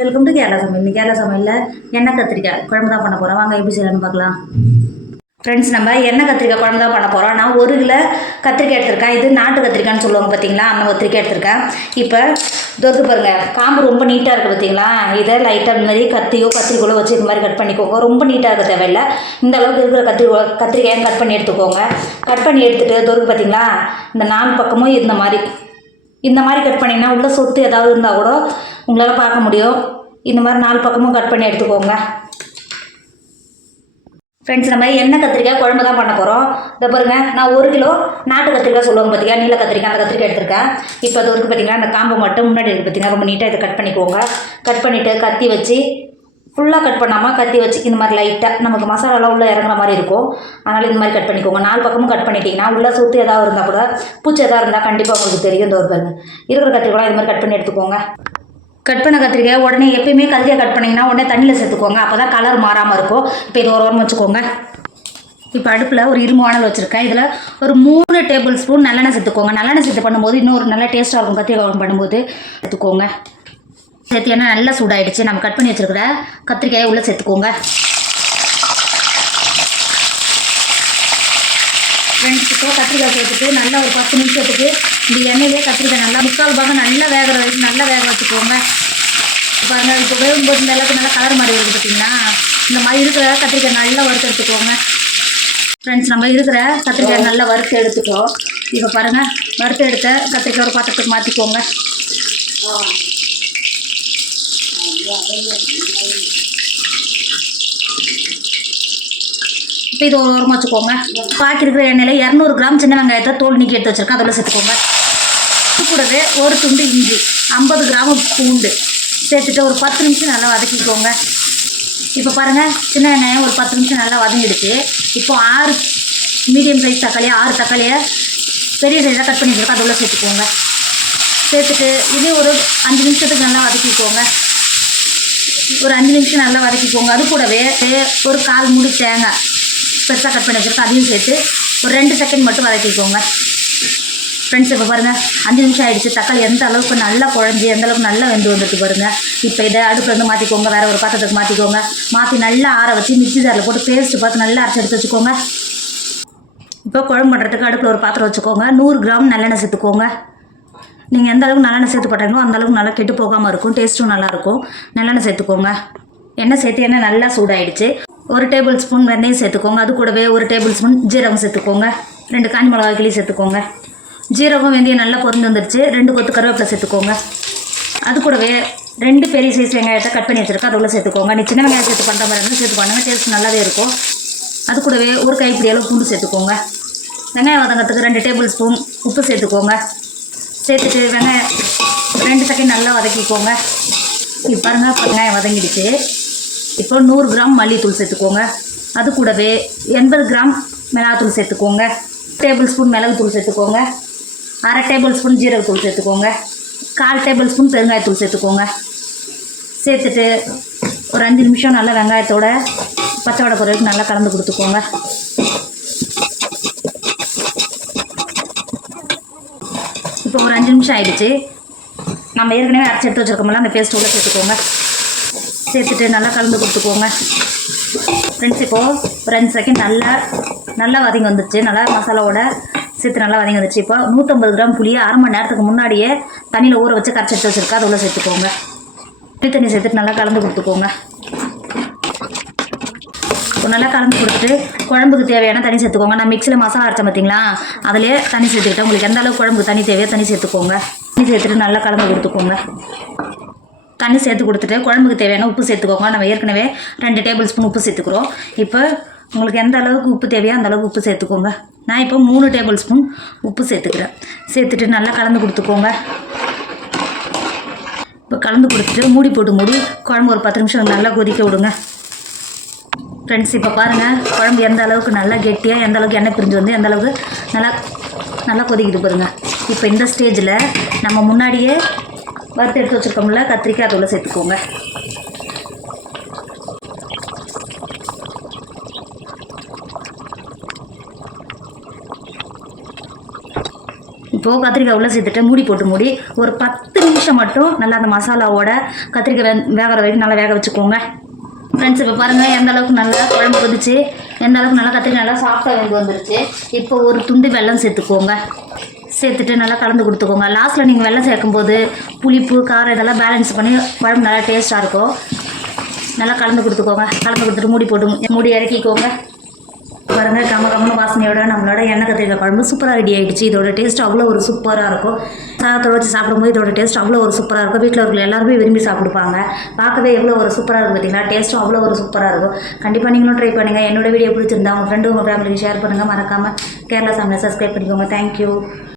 Welcome to Kerala சமையல். இந்த கேரளா சமையலில் எண்ணெய் கத்திரிக்காய் குழம்பு தான் பண்ண போகிறோம் வாங்க எப்படி செய்யலாம்னு பார்க்கலாம். ஃப்ரெண்ட்ஸ் நம்ம எண்ணெய் கத்திரிக்காய் குழம்பு தான் பண்ண போகிறோம் நான் ஒரு கிலோ கத்திரிக்காய் எடுத்திருக்கேன். இது நாட்டு கத்திரிக்காய்னு சொல்லுவாங்க பார்த்தீங்களா அந்த கத்திரிக்காய் எடுத்திருக்கேன். இப்போ தொருக்கு பாருங்கள் காம்பு ரொம்ப நீட்டாக இருக்குது பார்த்தீங்களா இதை லைட்டாக இந்த மாதிரி கத்தியோ கத்திரிக்கோலோ வச்சு இந்த மாதிரி கட் பண்ணிக்கோங்க. ரொம்ப நீட்டாக இருக்க தேவையில்லை. இந்த அளவுக்கு இருக்கிற கத்திரிக்கோ கத்திரிக்காயை கட் பண்ணி எடுத்துக்கோங்க. கட் பண்ணி எடுத்துகிட்டு தொருக்கு பார்த்தீங்களா இந்த நாலு பக்கமும் இந்த மாதிரி. இந்த மாதிரி கட் பண்ணிங்கன்னா உள்ள சொத்து ஏதாவது இருந்தால் கூட உங்களால் பார்க்க முடியும். இந்த மாதிரி நாலு பக்கமும் கட் பண்ணி எடுத்துக்கோங்க. ஃப்ரெண்ட்ஸ் நம்ம எண்ணெய் கத்திரிக்காய் குழம்பு தான் பண்ண போகிறோம் இதை பாருங்க நான் ஒரு கிலோ நாட்டு கத்திரிக்காய் சொல்லுவாங்க பார்த்தீங்க நீல கத்திரிக்காய் அந்த கத்திரிக்காய் எடுத்திருக்கேன். இப்போ அது வரைக்கும் பார்த்தீங்கன்னா அந்த காம்பு மட்டும் முன்னாடி இருக்குது பார்த்தீங்கன்னா ரொம்ப நீட்டாக இதை கட் பண்ணிக்கோங்க. கட் பண்ணிவிட்டு கத்தி வச்சு ஃபுல்லாக கட் பண்ணாமல் கத்தி வச்சு இந்த மாதிரி லைட்டாக நமக்கு மசாலாலாம் உள்ளே இறங்குற மாதிரி இருக்கும். அதனால் இந்த மாதிரி கட் பண்ணிக்கோங்க. நாலு பக்கமும் கட் பண்ணிட்டீங்கன்னா உள்ளே சுற்றி ஏதாவது இருந்தால் கூட பூச்சி எதாவது இருந்தால் கண்டிப்பாக உங்களுக்கு தெரியும். இந்த ஒரு பாருங்க இருக்கிற கத்திரிக்கோலாம் இது மாதிரி கட் பண்ணி எடுத்துக்கோங்க. கட் பண்ண கத்திரிக்காய் உடனே எப்பயுமே கத்திரிக்காய் கட் பண்ணிங்கன்னா உடனே தண்ணியில் சேர்த்துக்கோங்க. அப்போ தான் கலர் மாறாமல் இருக்கும். இப்போ இது ஒரு வாரம் வச்சுக்கோங்க. இப்போ அடுப்பில் ஒரு இரும்பு வானல் வச்சுருக்கேன். இதில் ஒரு மூணு டேபிள் ஸ்பூன் நல்லெண்ணெய் சேர்த்துக்கோங்க. நல்லெண்ணெய் சேர்த்து பண்ணும்போது இன்னொரு நல்ல டேஸ்ட்டாக இருக்கும். கத்திரிக்காய் குழம்பு பண்ணும்போது சேர்த்துக்கோங்க. சேர்த்து ஏன்னா நல்லா சூடாயிடுச்சு. நம்ம கட் பண்ணி வச்சுருக்கிற கத்திரிக்காயை உள்ளே சேர்த்துக்கோங்க. ஃப்ரெண்ட்ஸ் கத்திரிக்காய் சேர்த்துட்டு நல்லா ஒரு பத்து நிமிஷத்துக்கு இந்த எண்ணெயிலே கத்திரிக்காய் நல்லா முக்கால் பாகம் நல்லா வேகிற வரைக்கும் நல்லா வேக வச்சுக்கோங்க. பாருங்கள் இப்போ வேகும்போது இந்த அளவுக்கு நல்லா கலர் மாதிரி இருக்குது பார்த்திங்கன்னா இந்த மாதிரி இருக்கிற கத்திரிக்காய் நல்லா வறுத்து எடுத்துக்கோங்க. ஃப்ரெண்ட்ஸ் நம்ம இருக்கிற கத்திரிக்காய் நல்லா வறுத்து எடுத்துட்டோம். இப்போ பாருங்கள் வறுத்து எடுத்த கத்திரிக்காய் ஒரு பாத்திரத்துக்கு மாற்றிக்கோங்க இப்போ இது ஒரு ஓரமாக வச்சுக்கோங்க. பாக்கி இருக்கிற எண்ணெயில் இரநூறு கிராம் சின்ன வெங்காயத்தை தோல் நீக்கி எடுத்து வச்சுருக்கேன். அதில் சேர்த்துக்கோங்க. இது கூடவே ஒரு துண்டு இஞ்சி ஐம்பது கிராம் பூண்டு சேர்த்துட்டு ஒரு பத்து நிமிஷம் நல்லா வதக்கிக்கோங்க. இப்போ பாருங்கள் சின்ன வெங்காயம் ஒரு பத்து நிமிஷம் நல்லா வதங்கிடுச்சு. இப்போ ஆறு மீடியம் சைஸ் தக்காளியாக ஆறு தக்காளியை பெரிய சைஸாக கட் பண்ணி வச்சுருக்கோம் அதில் சேர்த்துக்கோங்க. சேர்த்துட்டு இதே ஒரு அஞ்சு நிமிஷத்துக்கு நல்லா வதக்கிக்கோங்க. ஒரு அஞ்சு நிமிஷம் நல்லா வதக்கிக்கோங்க. அது கூடவே ஒரு கால் மூடி தேங்காய். பெருசாக கட் பண்ணி வச்சுருக்கோம் அதையும் சேர்த்து ஒரு ரெண்டு செகண்ட் மட்டும் வதக்கிக்கோங்க. ஃப்ரெண்ட்ஸ் இப்போ பாருங்கள் அஞ்சு நிமிஷம் ஆகிடுச்சு தக்காளி எந்த அளவுக்கு நல்லா குழஞ்சி எந்த அளவுக்கு நல்லா வெந்து வந்துட்டு பாருங்கள் இப்போ இதை அடுப்பில் வந்து மாற்றிக்கோங்க வேறு ஒரு பாத்திரத்துக்கு மாற்றிக்கோங்க மாற்றி நல்லா ஆற வச்சு மிக்ஸி ஜாரில் போட்டு பேஸ்ட்டு பார்த்து நல்லா அரைச்சி எடுத்து வச்சுக்கோங்க. இப்போ குழம்பு பண்ணுறதுக்கு அடுப்பில் ஒரு பாத்திரம் வச்சுக்கோங்க. நூறு கிராம் நல்லெண்ணெய் சேர்த்துக்கோங்க. நீங்கள் எந்த அளவுக்கு நல்லெண்ணெய் சேர்த்து போட்டாங்களோ அந்த அளவுக்கு நல்லா கெட்டு போகாமல் இருக்கும். டேஸ்ட்டும் நல்லாயிருக்கும் நல்லெண்ணெய் சேர்த்துக்கோங்க. எண்ணெய் சேர்த்து எண்ணெய் நல்லா சூடாயிடுச்சு. ஒரு டேபிள் ஸ்பூன் வெந்தயம் சேர்த்துக்கோங்க. அது கூடவே ஒரு டேபிள் ஸ்பூன் ஜீரகம் சேர்த்துக்கோங்க. ரெண்டு காஞ்சி மிளகாய் கிளி சேர்த்துக்கோங்க. ஜீரகம் வெந்தயம் நல்லா பொருந்து வந்துடுச்சு ரெண்டு கொத்து கருவேப்பிலை சேர்த்துக்கோங்க. அது கூடவே ரெண்டு பெரிய சைஸ் வெங்காயத்தை கட் பண்ணி வச்சுருக்கேன். அது உள்ள சேர்த்துக்கோங்க. நீ சின்ன வெங்காயம் சேர்த்து பண்ணுற மாதிரி இருந்தால் சேர்த்து பண்ணுங்கள் டேஸ்ட் நல்லாவே இருக்கும். அது கூடவே ஒரு கைப்பிடி அளவு பூண்டு சேர்த்துக்கோங்க. வெங்காயம் வதங்கிறதுக்கு ரெண்டு டேபிள் ஸ்பூன் உப்பு சேர்த்துக்கோங்க. சேர்த்துட்டு வெங்காயம் ரெண்டு செகண்ட் நல்லா வதக்கிக்கோங்க. இப்போ பாருங்க வெங்காயம் வதங்கிடுச்சு. இப்போ நூறு கிராம் மல்லித்தூள் சேர்த்துக்கோங்க. அது கூடவே எண்பது கிராம் மிளகாத்தூள் சேர்த்துக்கோங்க. டேபிள் ஸ்பூன் மிளகுத்தூள் சேர்த்துக்கோங்க. அரை டேபிள் ஸ்பூன் ஜீரகத்தூள் சேர்த்துக்கோங்க. கால் டேபிள் ஸ்பூன் பெருங்காயத்தூள் சேர்த்துக்கோங்க. சேர்த்துட்டு ஒரு அஞ்சு நிமிஷம் நல்லா வெங்காயத்தோட பச்சை வடை குறைக்கு நல்லா கலந்து கொடுத்துக்கோங்க. இப்போ ஒரு அஞ்சு நிமிஷம் ஆயிடுச்சு. நம்ம ஏற்கனவே அரைச்சி எடுத்து வச்சிருக்கோம்ல அந்த பேஸ்ட் உள்ள சேர்த்துக்கோங்க. சேர்த்துட்டு நல்லா கலந்து கொடுத்துக்கோங்க. ஃப்ரெண்ட்ஸ் இப்போது ஒரு அஞ்சு செகண்ட் நல்லா நல்லா வதங்கி வந்துச்சு நல்லா மசாலாவோட சேர்த்து நல்லா வதங்கி வந்துச்சு இப்போ நூற்றம்பது கிராம் புளியை அரை மணி நேரத்துக்கு முன்னாடியே தண்ணியில் ஊற வச்சு கரைச்சி எடுத்து வச்சுருக்கா அதை உள்ள சேர்த்துக்கோங்க. புளி தண்ணி சேர்த்துட்டு நல்லா கலந்து கொடுத்துக்கோங்க. நல்லா கலந்து கொடுத்துட்டு குழம்புக்கு தேவையான தண்ணி சேர்த்துக்கோங்க. நான் மிக்சியில் மசாலா அரைச்சேன் பார்த்தீங்களா அதிலே தண்ணி சேர்த்துக்கிட்டேன். உங்களுக்கு எந்த அளவுக்கு குழம்புக்கு தண்ணி தேவையோ தண்ணி சேர்த்துக்கோங்க. தண்ணி சேர்த்துட்டு நல்லா கலந்து கொடுத்துக்கோங்க. தண்ணி சேர்த்து கொடுத்துட்டு குழம்புக்கு தேவையான உப்பு சேர்த்துக்கோங்க. நம்ம ஏற்கனவே ரெண்டு டேபிள் ஸ்பூன் உப்பு சேர்த்துக்கிறோம். இப்போ உங்களுக்கு எந்த அளவுக்கு உப்பு தேவையோ அந்த அளவுக்கு உப்பு சேர்த்துக்கோங்க. நான் இப்போ மூணு டேபிள் ஸ்பூன் உப்பு சேர்த்துக்கிறேன். சேர்த்துட்டு நல்லா கலந்து கொடுத்துக்கோங்க. இப்போ கலந்து கொடுத்துட்டு மூடி போட்டு மூடி குழம்பு ஒரு பத்து நிமிஷம் நல்லா கொதிக்க விடுங்க. ஃப்ரெண்ட்ஸ் இப்போ பாருங்கள் குழம்பு எந்த அளவுக்கு நல்லா கெட்டியாக எந்த அளவுக்கு எண்ணெய் பிரிஞ்சு வந்து எந்த அளவுக்கு நல்லா நல்லா கொதிக்குது பாருங்கள் இப்போ இந்த ஸ்டேஜில் நம்ம முன்னாடியே வறுத்து எடுத்து வச்சுருக்கோம்ல கத்திரிக்காய் அதோட சேர்த்துக்கோங்க. இப்போது கத்திரிக்காய் உள்ளே சேர்த்துட்டு மூடி போட்டு மூடி ஒரு பத்து நிமிஷம் மட்டும் நல்லா அந்த மசாலாவோட கத்திரிக்காய் வே வேகிற வரைக்கும் நல்லா வேக வச்சுக்கோங்க. ஃப்ரெண்ட்ஸ் இப்போ பாருங்கள் எந்த அளவுக்கு நல்லா குழம்பு கொதிச்சு எந்த அளவுக்கு நல்லா கத்திரிக்காய் நல்லா சாஃப்டாக வெந்து வந்துருச்சு. இப்போ ஒரு துண்டு வெல்லம் சேர்த்துக்கோங்க. சேர்த்துட்டு நல்லா கலந்து கொடுத்துக்கோங்க. லாஸ்ட்டில் நீங்கள் வெள்ளம் சேர்க்கும்போது புளிப்பு காரம் இதெல்லாம் பேலன்ஸ் பண்ணி குழம்பு நல்லா டேஸ்ட்டாக இருக்கும். நல்லா கலந்து கொடுத்துக்கோங்க. கலந்து கொடுத்துட்டு மூடி போட்டு மூடி இறக்கிக்கோங்க. பாருங்க கம்ம கம்மன வாசனையோட நம்மளோட எண்ணெய் கத்திரிக்காய் குழம்பு சூப்பராக ரெடி ஆகிடுச்சு இதோட டேஸ்ட் அவ்வளோ ஒரு சூப்பராக இருக்கும். சாதத்தோட வச்சு சாப்பிடும்போது இதோட டேஸ்ட் அவ்வளோ ஒரு சூப்பராக இருக்கும். வீட்டில் இருக்கிற எல்லாருமே விரும்பி சாப்பிடுப்பாங்க. பார்க்கவே எவ்வளோ ஒரு சூப்பராக இருக்கும் பார்த்தீங்களா டேஸ்ட்டும் அவ்வளோ ஒரு சூப்பராக இருக்கும். கண்டிப்பாக நீங்களும் ட்ரை பண்ணுங்கள் என்னோட வீடியோ பிடிச்சிருந்தா உங்கள் ஃப்ரெண்டு உங்கள் ஃபேமிலிக்கு ஷேர் பண்ணுங்கள் மறக்காமல் கேரளா சமையல் சப்ஸ்கிரைப் பண்ணிக்கோங்க. தேங்க்யூ